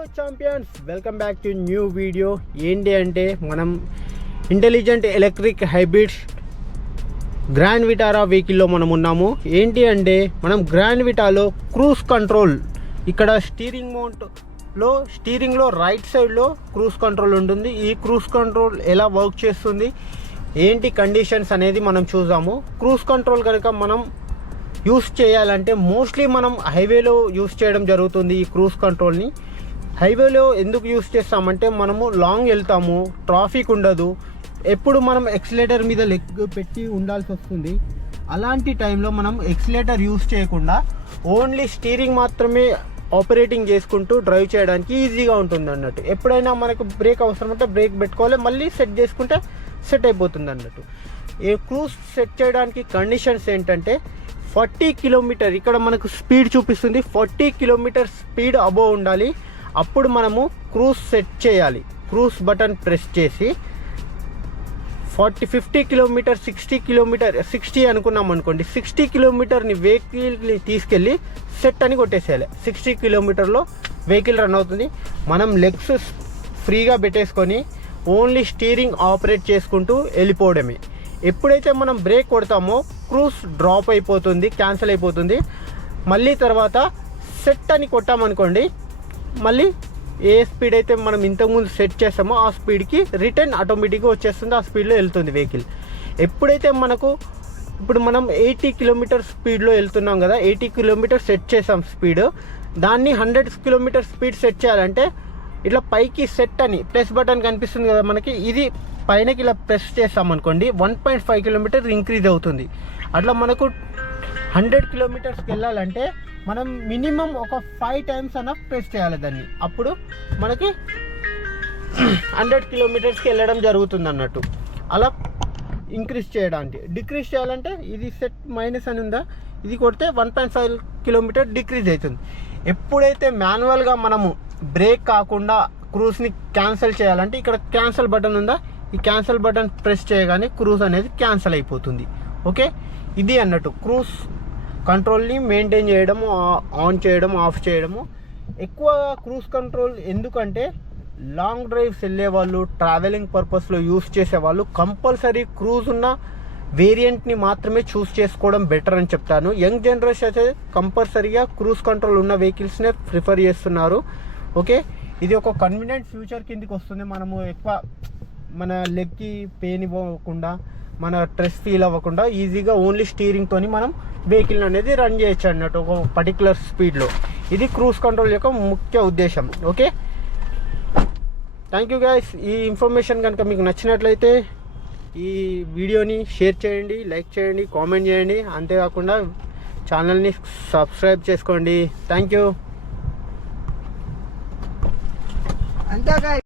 Hello champions, welcome back to new video. ఏంటి అంటే మనం intelligent electric hybrid grand Vitara వెహికల్లో మనం ఉన్నాము. ఏంటి అంటే మనం గ్రాండ్ విటాలో క్రూజ్ కంట్రోల్, ఇక్కడ స్టీరింగ్లో రైట్ సైడ్లో క్రూజ్ కంట్రోల్ ఉంటుంది. ఈ క్రూజ్ కంట్రోల్ ఎలా వర్క్ చేస్తుంది, ఏంటి కండిషన్స్ అనేది మనం చూద్దాము. క్రూజ్ కంట్రోల్ కనుక మనం యూస్ చేయాలంటే మోస్ట్లీ మనం హైవేలో యూస్ చేయడం జరుగుతుంది. ఈ క్రూజ్ కంట్రోల్ని హైవేలో ఎందుకు యూస్ చేస్తామంటే మనము లాంగ్ వెళ్తాము, ట్రాఫిక్ ఉండదు, ఎప్పుడు మనం ఎక్సిలేటర్ మీద లెగ్ పెట్టి ఉండాల్సి వస్తుంది. అలాంటి టైంలో మనం ఎక్సిలేటర్ యూస్ చేయకుండా ఓన్లీ స్టీరింగ్ మాత్రమే ఆపరేటింగ్ చేసుకుంటూ డ్రైవ్ చేయడానికి ఈజీగా ఉంటుంది అన్నట్టు. ఎప్పుడైనా మనకు బ్రేక్ అవసరం ఉంటే బ్రేక్ పెట్టుకోవాలి, మళ్ళీ సెట్ చేసుకుంటే సెట్ అయిపోతుంది అన్నట్టు. ఈ క్రూజ్ సెట్ చేయడానికి కండిషన్స్ ఏంటంటే 40 కిలోమీటర్, ఇక్కడ మనకు స్పీడ్ చూపిస్తుంది 40 కిలోమీటర్ స్పీడ్ అబోవ్ ఉండాలి. అప్పుడు మనము క్రూజ్ సెట్ చేయాలి. క్రూజ్ బటన్ ప్రెస్ చేసి 50 కిలోమీటర్ 60 అనుకున్నాం అనుకోండి, 60 కిలోమీటర్ని వెహికల్ని తీసుకెళ్ళి సెట్ అని కొట్టేసేయాలి. 60 కిలోమీటర్లో వెహికల్ రన్ అవుతుంది. మనం లెగ్స్ ఫ్రీగా పెట్టేసుకొని ఓన్లీ స్టీరింగ్ ఆపరేట్ చేసుకుంటూ వెళ్ళిపోవడమే. ఎప్పుడైతే మనం బ్రేక్ కొడతామో క్రూజ్ డ్రాప్ అయిపోతుంది, క్యాన్సిల్ అయిపోతుంది. మళ్ళీ తర్వాత సెట్ అని కొట్టామనుకోండి, మళ్ళీ ఏ స్పీడ్ అయితే మనం ఇంతకుముందు సెట్ చేస్తామో ఆ స్పీడ్కి రిటర్న్ ఆటోమేటిక్గా వచ్చేస్తుంది, ఆ స్పీడ్లో వెళ్తుంది వెహికల్. ఎప్పుడైతే మనకు ఇప్పుడు మనం 80 కిలోమీటర్ స్పీడ్లో వెళ్తున్నాం కదా, 80 కిలోమీటర్ సెట్ చేసాం స్పీడ్, దాన్ని 100 కిలోమీటర్ స్పీడ్ సెట్ చేయాలంటే ఇట్లా పైకి సెట్ అని ప్లస్ బటన్ కనిపిస్తుంది కదా మనకి, ఇది పైనకి ఇలా ప్రెస్ చేస్తామనుకోండి 1.5 కిలోమీటర్ ఇంక్రీజ్ అవుతుంది. అట్లా మనకు 100 కిలోమీటర్స్కి వెళ్ళాలంటే మనం మినిమం ఒక 5 టైమ్స్ అన్న ప్రెస్ చేయాలి దాన్ని. అప్పుడు మనకి 100 కిలోమీటర్స్కి వెళ్ళడం జరుగుతుంది అన్నట్టు. అలా ఇంక్రీజ్ చేయడానికి, డిక్రీజ్ చేయాలంటే ఇది సెట్ మైనస్ అని ఉందా, ఇది కొడితే 1.5 కిలోమీటర్ డిక్రీజ్ అవుతుంది. ఎప్పుడైతే మాన్యువల్గా మనము బ్రేక్ కాకుండా క్రూజ్ని క్యాన్సిల్ చేయాలంటే ఇక్కడ క్యాన్సిల్ బటన్ ఉందా, ఈ క్యాన్సిల్ బటన్ ప్రెస్ చేయగానే క్రూజ్ అనేది క్యాన్సిల్ అయిపోతుంది. ఓకే, ఇది అన్నట్టు క్రూజ్ కంట్రోల్ని మెయింటైన్ చేయడము, ఆన్ చేయడం, ఆఫ్ చేయడము. ఎక్కువ క్రూజ్ కంట్రోల్ ఎందుకంటే లాంగ్ డ్రైవ్స్ వెళ్ళే వాళ్ళు, ట్రావెలింగ్ పర్పస్లో యూస్ చేసేవాళ్ళు కంపల్సరీ క్రూజ్ ఉన్న వేరియంట్ని మాత్రమే చూస్ చేసుకోవడం బెటర్ అని చెప్తాను. యంగ్ జనరేషన్ అయితే కంపల్సరీగా క్రూజ్ కంట్రోల్ ఉన్న వెహికల్స్నే ప్రిఫర్ చేస్తున్నారు. ఓకే, ఇది ఒక కన్వీనియంట్ ఫ్యూచర్ కిందికి వస్తుంది. మనము ఎక్కువ మన లెగ్కి పెయిన్ ఇవ్వకుండా, మన స్ట్రెస్ ఫీల్ అవ్వకుండా ఈజీగా ఓన్లీ స్టీరింగ్తో మనం వెహికల్ అనేది రన్ చేయొచ్చు అన్నట్టు ఒక పర్టికులర్ స్పీడ్లో. ఇది క్రూజ్ కంట్రోల్ యొక్క ముఖ్య ఉద్దేశం. Okay, thank you guys. ఈ ఇన్ఫర్మేషన్ కనుక మీకు నచ్చినట్లయితే ఈ వీడియోని షేర్ చేయండి, లైక్ చేయండి, కామెంట్ చేయండి. అంతేకాకుండా ఛానల్ని సబ్స్క్రైబ్ చేసుకోండి. Thank you. అంతే గైస్.